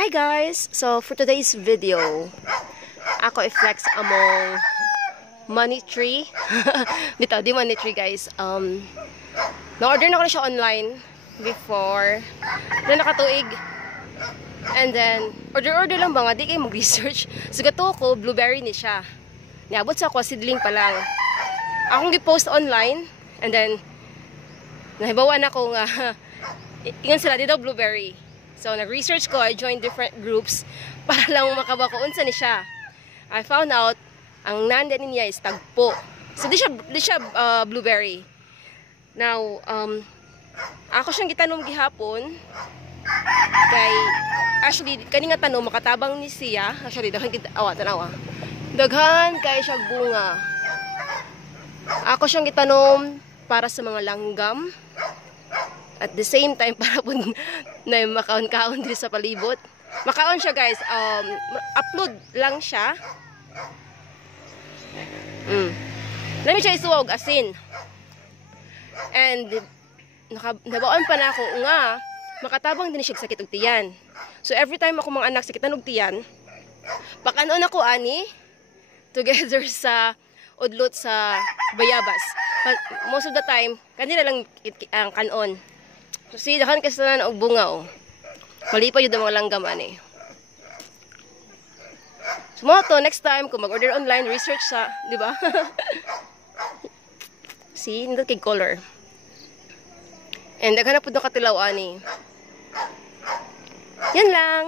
Hi guys! So for today's video, ako i-flex among money tree. Dito, di money tree guys. Na-order na ko na siya online before. Na nakatuig. And then, order lang ba nga, di kayo mag-research. So gato ko, blueberry ni siya. Niabot sa ako, seedling pa lang. Akong gi-post online. And then, nahibawan ako nga, ingon sila dito blueberry. So, nag-research ko, I joined different groups para lang makaba ko unsa ni siya. I found out, ang nanda niya is tagpo. So, di siya blueberry. Now, ako siyang gitanom gihapon. Kay, actually, kaninga tanong, makatabang ni siya. Actually, daghan tanawa. Daghan kay siya bunga. Ako siyang gitanom para sa mga langgam. At the same time, para po na makaon-kaon din sa palibot. Makaon siya guys. Upload lang siya. Namin siya isuwag asin. And nabaon pa na ako nga, makatabang din siya sakit og tiyan. So every time ako mga anak sakitan og tiyan, pakanon ako ani, together sa udlot sa bayabas. Most of the time, kanila lang ang kanon. So, dakan kasi na og bunga, oh. Mali pa yun ang mga langgam, ani. So, mo to, next time, kung mag-order online, research sa, di ba? See, hindi kay color. And, daghan na po na katilaw, ani. Yan lang.